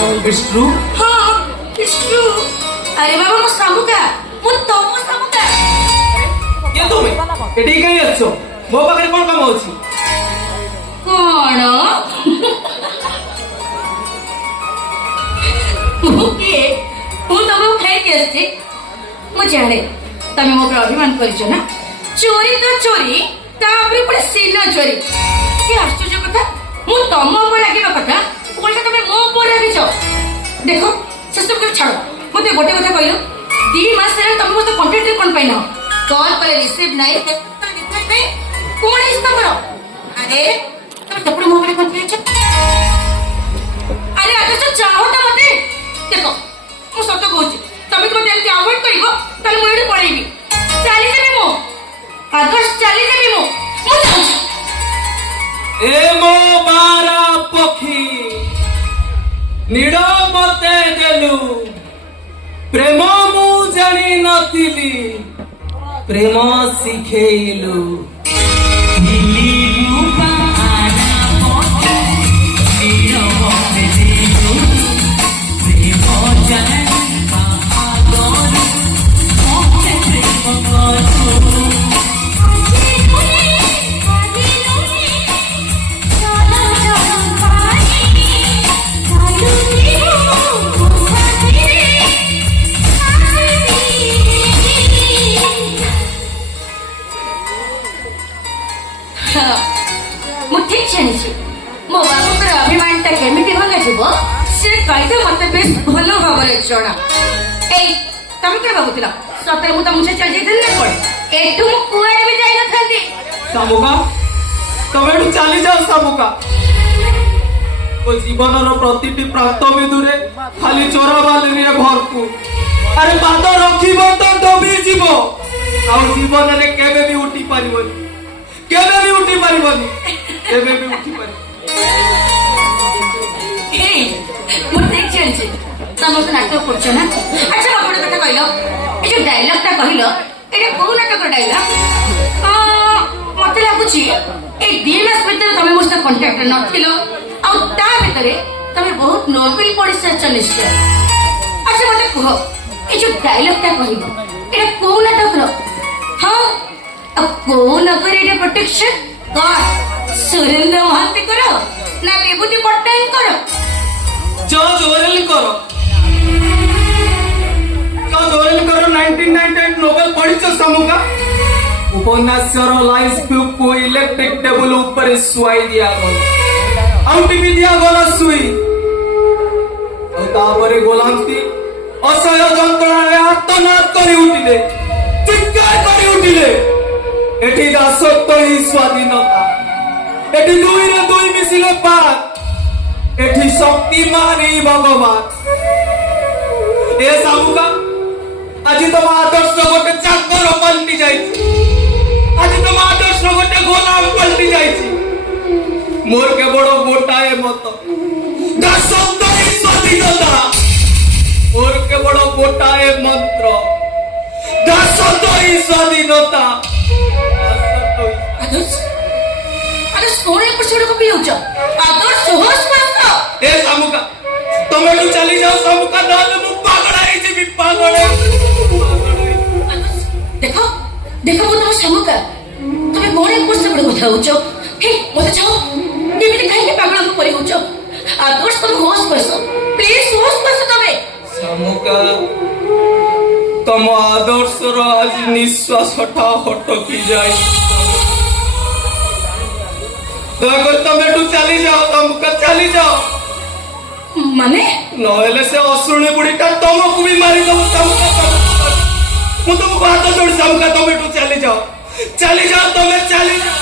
It's true? हाँ it's true. अरे बाबा मो सामुका मो तमो सामुका ये तुम्हें एटी कहीं अच्छो मो पाखरे कौन काम होची कौन मुके मु तमो खाई के आछी मु जाने तमे मो पर अभिमान करिছো ना चोरी तो चोरी तापरे पड़े सीना चोरी की आश्चर्य कथा मु तम पर लागिबा कथा उल्टा तमे मो पर लागिছো देखो से सब कुछ छाड़ो मते गोटे कथा कहलो 2 मास रे तमे मते कंटेंट कोन पाइनो कॉल करे रिसीव नाही कोन इस तमरो अरे तमे तपड़ मो पर कोन छ अरे आगे से चाहो त मते देखो मु सत कहूची तमे तो मते अवॉइड करिवो तले मु एडी पळेबी चाली जेबी मु आदर्श चाली जेबी मु जाउची ए मो बारा पखी निड़ मते देलु प्रेम मु जानी नथिली प्रेम शिखेलु मो बाबूर अभिमान टा केमिति भल जीव से कहिदे मते बेस भल भाबरे जणा ए तमे के भाबुतिला सतरे मु त मुझे चल जाइतन ना कोड एठु मु कुआडे भी जाई न थांती सामुका तमे एठु चली जाओ सामुका ओ जीवनर प्रतिटी प्रांत बिंदुरे खाली चोरा बालनी रे भरपूर अरे बात रखिबो तो दबी जीवो आ जीवन रे केबे भी उठी परिबनी केबे भी उठी परिबनी केबे भी उठी परिबनी समस्त नाटक करछ ना अच्छा बाबू कथा कहलो ए जो डायलॉग ता कहलो एटा को नाटक डायलॉग मते लागुची ए 2 मास भीतर तमे मोर से कांटेक्ट नथिलो आ ता भीतरे तमे बहुत नोबेल पढिस चलिस अच्छा मते कहो ए जो डायलॉग ता कहलो एटा को नाटक रो हां अब को नगर एटा प्रोटेक्शन कौन सुरेंद्र महांती करो ना विभूति पट्टनायक करो जॉर्ज ओरेल करो 1998 नोबेल पढ़िଛ सामुका उपन्यासर लाइफ स्क्रिप्ट को इलेक्ट्रिक टेबल ऊपर सुई दिया गला आउ टीवी दिया गला सुई और तापरे गोलाम थी असह्य যন্ত্রণা रे आत्मनाद करी उठिले चिৎकार करी उठिले एठी दासत्व ही स्वाधीनता एठी दुई रे दुई मिसिले पात एठी शक्तिमान ही भगवान ए सामुका आज तुम आदर्श गोटे चाकर पलटि जाइछि आज तुम आदर्श गोटे गोलाम पलटि जाइछि मोर के बड़ो गोटाए मत दासत्व ही स्वाधीनता मोर के बड़ो गोटाए मंत्र दासत्व ही स्वाधीनता आदर्श आदर्श कोन एक परसेंट को भी होछ आदर्श होश मत ए सामुका तमे तो चली जाओ सामुका नले मु पागल आइ जेबी पागल देखो देखो वो तो सामुका तमे कोन एक परसेंट को କଥା होछ हे मते जाओ एमिति काहे के पागल को परि होछ आदर्श तुम होश बस प्लीज होश बस तमे सामुका तम आदर्श रो आज निश्वास हटकी जाए देखो तमे तो चली जाओ सामुका चली जाओ माने नहेले से असुणी बुढ़ीटा तुमको भी मारी दब सामुका मु तुमको हाथ जोड़ सामुका तमे तो चली जाओ तमे चली जाओ